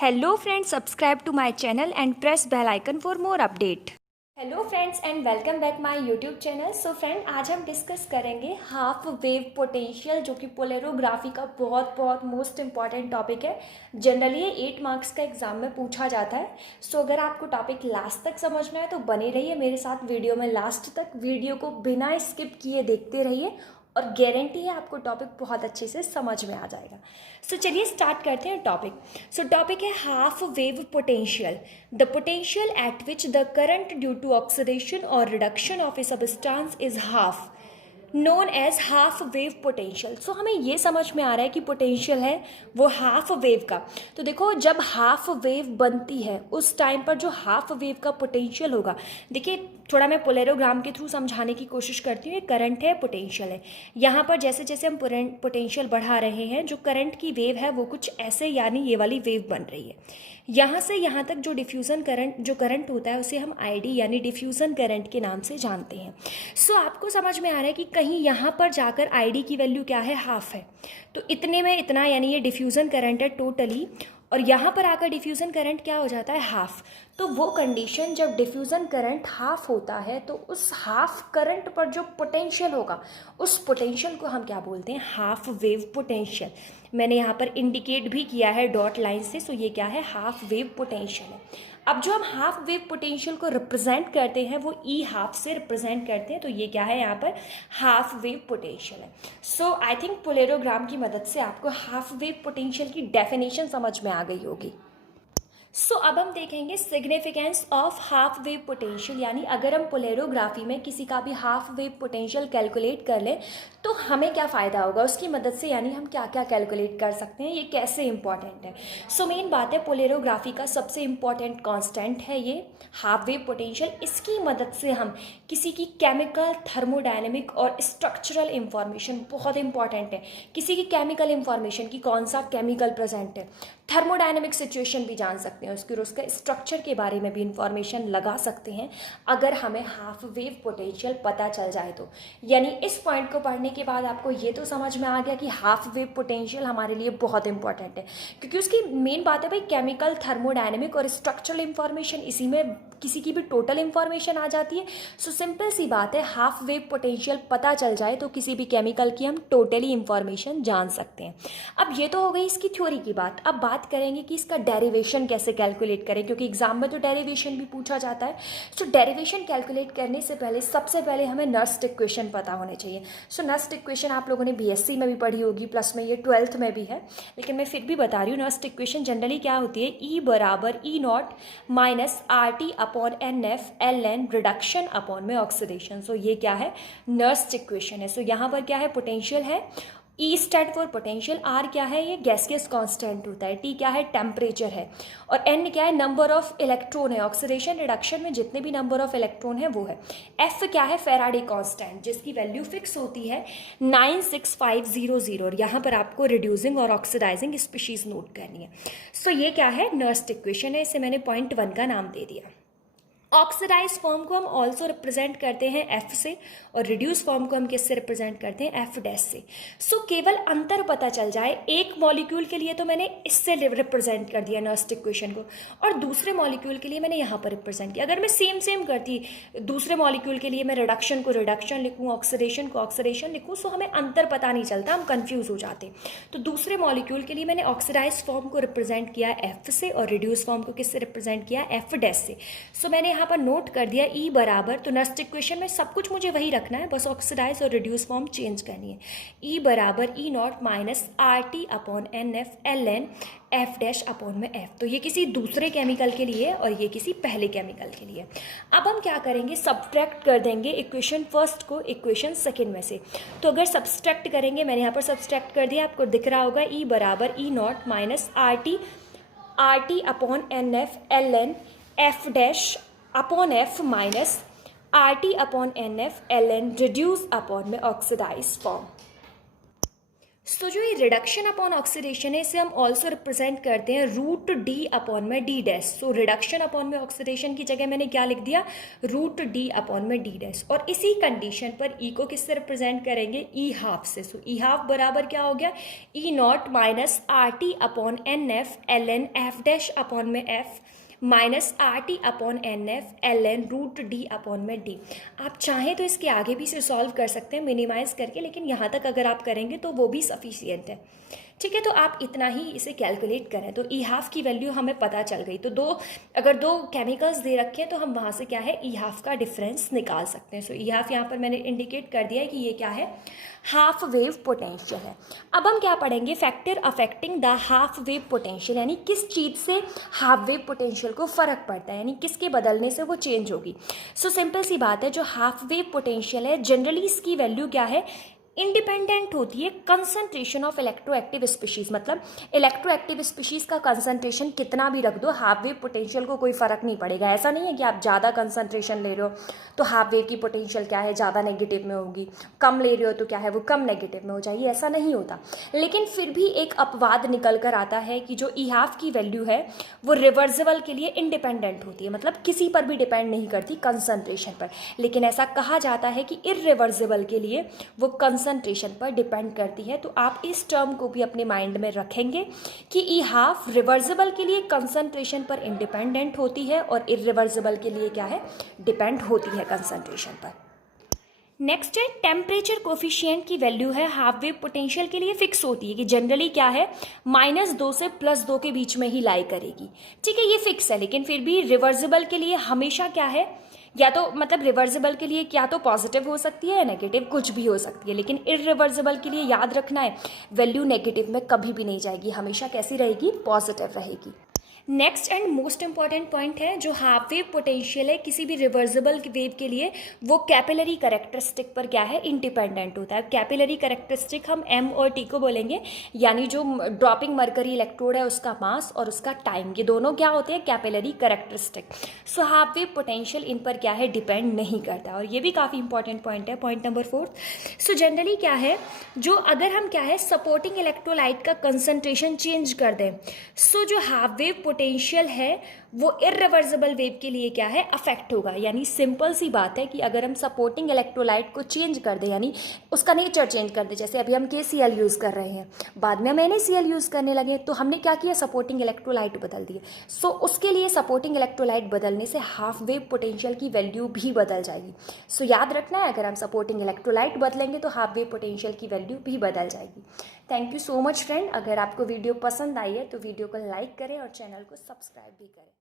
Hello friends, subscribe to my channel and press bell icon for more update. Hello friends and welcome back my YouTube channel. So friend, आज हम discuss करेंगे half wave potential, जो कि polarography का बहुत most important topic है। Generally ये 8 marks का एग्जाम में पूछा जाता है। सो अगर आपको टॉपिक लास्ट तक समझना है तो बने रहिए मेरे साथ वीडियो में लास्ट तक। वीडियो को बिना स्किप किए देखते रहिए और गारंटी है आपको टॉपिक बहुत अच्छे से समझ में आ जाएगा। सो चलिए स्टार्ट करते हैं टॉपिक। सो टॉपिक है half wave potential, the potential at which the current due to oxidation और reduction of a substance is half, known as half wave potential. So हमें ये समझ में आ रहा है कि पोटेंशियल है वो हाफ वेव का। तो देखो, जब हाफ वेव बनती है उस टाइम पर जो हाफ वेव का पोटेंशियल होगा, देखिए थोड़ा मैं पोलरोग्राम के थ्रू समझाने की कोशिश करती हूँ। ये करंट है, पोटेंशियल है। यहाँ पर जैसे जैसे हम पोटेंशियल बढ़ा रहे हैं, जो करंट की वेव है वो कुछ ऐसे, यानी ये वाली वेव बन रही है। यहाँ से यहाँ तक जो डिफ्यूज़न करंट, जो करंट होता है उसे हम आईडी यानी डिफ्यूज़न करंट के नाम से जानते हैं। सो आपको समझ में आ रहा है कि कहीं यहाँ पर जाकर आईडी की वैल्यू क्या है, हाफ है। तो इतने में इतना, यानी ये डिफ्यूज़न करंट है टोटली, और यहाँ पर आकर डिफ्यूज़न करंट क्या हो जाता है, हाफ। तो वो कंडीशन जब डिफ्यूज़न करंट हाफ होता है तो उस हाफ करंट पर जो पोटेंशियल होगा, उस पोटेंशियल को हम क्या बोलते हैं, हाफ वेव पोटेंशियल। मैंने यहाँ पर इंडिकेट भी किया है डॉट लाइन से। सो ये क्या है, हाफ वेव पोटेंशियल है। अब जो हम हाफ वेव पोटेंशियल को रिप्रेजेंट करते हैं वो ई हाफ से रिप्रेजेंट करते हैं। तो ये क्या है, यहाँ पर हाफ वेव पोटेंशियल है। सो आई थिंक पोलरोग्राम की मदद से आपको हाफ वेव पोटेंशियल की डेफिनेशन समझ में आ गई होगी। सो अब हम देखेंगे significance of half wave potential, यानी अगर हम पोलरोग्राफी में किसी का भी हाफ वेव पोटेंशियल कैलकुलेट कर लें तो हमें क्या फ़ायदा होगा उसकी मदद से, यानी हम क्या क्या कैलकुलेट कर सकते हैं, ये कैसे इंपॉर्टेंट है। सो मेन बात है, पोलरोग्राफी का सबसे इंपॉर्टेंट कांस्टेंट है ये हाफ वेव पोटेंशियल। इसकी मदद से हम किसी की केमिकल, थर्मोडायनेमिक और स्ट्रक्चरल इंफॉर्मेशन, बहुत इंपॉर्टेंट है, किसी की केमिकल इंफॉर्मेशन की कौन सा केमिकल प्रेजेंट है, थर्मोडायनेमिक सिचुएशन भी जान सकते हैं उसकी, और उसके स्ट्रक्चर के बारे में भी इंफॉर्मेशन लगा सकते हैं अगर हमें हाफ वेव पोटेंशियल पता चल जाए तो। यानी इस पॉइंट को पढ़ने के बाद आपको ये तो समझ में आ गया कि हाफ वेव पोटेंशियल हमारे लिए बहुत इंपॉर्टेंट है, क्योंकि उसकी मेन बात है भाई केमिकल, थर्मोडायनेमिक और स्ट्रक्चरल इंफॉर्मेशन, इसी में किसी की भी टोटल इंफॉर्मेशन आ जाती है। सो सिंपल सी बात है, हाफ वेव पोटेंशियल पता चल जाए तो किसी भी केमिकल की हम टोटली इंफॉर्मेशन जान सकते हैं। अब ये तो हो गई इसकी थ्योरी की बात। अब बात करेंगे कि इसका डेरिवेशन कैसे कैलकुलेट करें, क्योंकि एग्जाम में तो डेरिवेशन भी पूछा जाता है। सो डेरिवेशन कैलकुलेट करने से पहले सबसे पहले हमें नर्स्ड इक्वेशन पता होने चाहिए। सो नर्स्ड इक्वेशन आप लोगों ने बीएससी में भी पढ़ी होगी, प्लस में ये 12th में भी है, लेकिन मैं फिर भी बता रही हूँ। नर्स्ड इक्वेशन जनरली क्या होती है, ई बराबर E naught minus R T upon N F L N reduction upon में ऑक्सीडेशन। सो ये क्या है, नर्स्ड इक्वेशन है। सो यहाँ पर क्या है, पोटेंशियल है, E stand for potential, R क्या है, ये गैसियस कांस्टेंट होता है, टी क्या है, टेम्परेचर है, और एन क्या है, नंबर ऑफ इलेक्ट्रॉन है। ऑक्सीडेशन रिडक्शन में जितने भी नंबर ऑफ इलेक्ट्रॉन है वो है। एफ क्या है, फैराडे कांस्टेंट, जिसकी वैल्यू फिक्स होती है 96500, और यहाँ पर आपको रिड्यूसिंग और ऑक्सीडाइजिंग स्पीशीज नोट करनी है। सो ये क्या है, नर्स्ड इक्वेशन है, इसे मैंने पॉइंट 1 का नाम दे दिया। ऑक्सीडाइज फॉर्म को हम ऑल्सो रिप्रेजेंट करते हैं एफ से, और रिड्यूस फॉर्म को हम किससे रिप्रेजेंट करते हैं, एफ डैश से। सो केवल अंतर पता चल जाए, एक मॉलिक्यूल के लिए तो मैंने इससे रिप्रेजेंट कर दिया नर्स्ड इक्वेशन को, और दूसरे मॉलिक्यूल के लिए मैंने यहाँ पर रिप्रेजेंट किया। अगर मैं सेम करती, दूसरे मॉलिक्यूल के लिए मैं रिडक्शन को रिडक्शन लिखूँ, ऑक्सीडेशन को ऑक्सीडेशन लिखूँ, सो हमें अंतर पता नहीं चलता, हम कन्फ्यूज हो जाते। तो दूसरे मॉलिक्यूल के लिए मैंने ऑक्सीडाइज फॉर्म को रिप्रेजेंट किया एफ से, और रिड्यूस फॉर्म को किससे रिप्रेजेंट किया, एफ डैश से। सो मैंने यहाँ पर नोट कर दिया ई बराबर, तो नर्स्ड इक्वेशन में सब कुछ मुझे वही रखना है, बस ऑक्सीडाइज और रिड्यूस फॉर्म चेंज करनी है। ई बराबर E naught minus R T upon N F L N F dash upon में एफ। तो ये किसी दूसरे केमिकल के लिए और ये किसी पहले केमिकल के लिए। अब हम क्या करेंगे, सब्ट्रैक्ट कर देंगे इक्वेशन फर्स्ट को इक्वेशन सेकेंड में से। तो अगर सब्ट्रैक्ट करेंगे, मैंने यहाँ पर सब्ट्रैक्ट कर दिया, आपको दिख रहा होगा ई बराबर E naught minus R T upon N F L N F dash upon F minus R T upon N F L N reduce upon में ऑक्सीडाइज फॉर्म। सो जो ये रिडक्शन अपॉन ऑक्सीडेशन है इसे हम also represent करते हैं root D upon में D dash. So reduction upon में ऑक्सीडेशन की जगह मैंने क्या लिख दिया, रूट डी अपॉन में डी डैश। और इसी कंडीशन पर ई को किससे रिप्रेजेंट करेंगे, ई हाफ से। सो ई हाफ बराबर क्या हो गया, E naught minus R T upon N F L N F dash upon में F minus R T upon N F L N root D upon में डी। आप चाहें तो इसके आगे भी इसे सॉल्व कर सकते हैं मिनिमाइज करके, लेकिन यहाँ तक अगर आप करेंगे तो वो भी सफिशियंट है। ठीक है, तो आप इतना ही इसे कैलकुलेट करें तो ई हाफ की वैल्यू हमें पता चल गई। तो अगर दो केमिकल्स दे रखे हैं तो हम वहाँ से क्या है ई हाफ का डिफरेंस निकाल सकते हैं। सो ई हाफ यहाँ पर मैंने इंडिकेट कर दिया है कि ये क्या है, हाफ वेव पोटेंशियल है। अब हम क्या पढ़ेंगे, factor affecting the half wave potential, यानी किस चीज़ से हाफ वेव पोटेंशियल को फ़र्क पड़ता है, यानी किसके बदलने से वो चेंज होगी। सो सिंपल सी बात है, जो हाफ वेव पोटेंशियल है जनरली इसकी वैल्यू क्या है, इंडिपेंडेंट होती है कंसंट्रेशन ऑफ इलेक्ट्रोएक्टिव स्पीशीज। मतलब इलेक्ट्रोएक्टिव स्पीशीज का कंसंट्रेशन कितना भी रख दो, हाफ वेव पोटेंशियल को कोई फर्क नहीं पड़ेगा। ऐसा नहीं है कि आप ज़्यादा कंसंट्रेशन ले रहे हो तो हाफ वेव की पोटेंशियल क्या है, ज़्यादा नेगेटिव में होगी, कम ले रहे हो तो क्या है वो कम नेगेटिव में हो जाएगी, ऐसा नहीं होता। लेकिन फिर भी एक अपवाद निकल कर आता है कि जो ई हाफ की वैल्यू है वो रिवर्सिबल के लिए इंडिपेंडेंट होती है, मतलब किसी पर भी डिपेंड नहीं करती कंसंट्रेशन पर। लेकिन ऐसा कहा जाता है कि इर्रिवर्सिबल के लिए वो कंसंट्रेशन पर डिपेंड करती है। तो आप इस टर्म को भी अपने माइंड में रखेंगे कि ई हाफ रिवर्सिबल के लिए कंसंट्रेशन पर इंडिपेंडेंट होती है और इर्रिवर्सिबल के लिए क्या है, डिपेंड होती है कंसंट्रेशन पर। नेक्स्ट है टेम्परेचर कोफिशिएंट की वैल्यू है हाफ वेव पोटेंशियल के लिए फिक्स होती है कि जनरली क्या है -2 से +2 के बीच में ही लाई करेगी। ठीक है, ये फिक्स है, लेकिन फिर भी रिवर्सिबल के लिए हमेशा क्या है, या तो मतलब रिवर्सिबल के लिए क्या तो पॉजिटिव हो सकती है या नेगेटिव, कुछ भी हो सकती है। लेकिन इर्रिवर्सिबल के लिए याद रखना है वैल्यू नेगेटिव में कभी भी नहीं जाएगी, हमेशा कैसी रहेगी, पॉजिटिव रहेगी। Next and most important point है, जो हाफ वेव पोटेंशियल है किसी भी रिवर्सिबल वेव के लिए वो कैपिलरी कैरेक्टरिस्टिक पर क्या है, इंडिपेंडेंट होता है। कैपिलरी कैरेक्टरिस्टिक हम एम और टी को बोलेंगे, यानी जो ड्रॉपिंग मरकरी इलेक्ट्रोड है उसका मास और उसका टाइम, ये दोनों क्या होते हैं, capillary characteristic. So half wave potential in पर क्या है, डिपेंड नहीं करता। और ये भी काफ़ी इंपॉर्टेंट पॉइंट है, पॉइंट नंबर 4। सो जनरली क्या है, जो अगर हम क्या है सपोर्टिंग इलेक्ट्रोलाइट का कंसंट्रेशन चेंज कर दें, सो जो हाफ वेव पोटेंशियल है वो इर्रिवर्सिबल वेव के लिए क्या है, अफेक्ट होगा। यानी सिंपल सी बात है कि अगर हम सपोर्टिंग इलेक्ट्रोलाइट को चेंज कर दें, यानी उसका नेचर चेंज कर दें, जैसे अभी हम KCl यूज़ कर रहे हैं, बाद में हम NaCl यूज़ करने लगे, तो हमने क्या किया, सपोर्टिंग इलेक्ट्रोलाइट बदल दिए। सो उसके लिए सपोर्टिंग इलेक्ट्रोलाइट बदलने से हाफ वेव पोटेंशियल की वैल्यू भी बदल जाएगी। सो याद रखना है, अगर हम सपोर्टिंग इलेक्ट्रोलाइट बदलेंगे तो हाफ वेव पोटेंशियल की वैल्यू भी बदल जाएगी। Thank you so much friend. अगर आपको वीडियो पसंद आई है तो वीडियो को लाइक करें और चैनल को सब्सक्राइब भी करें।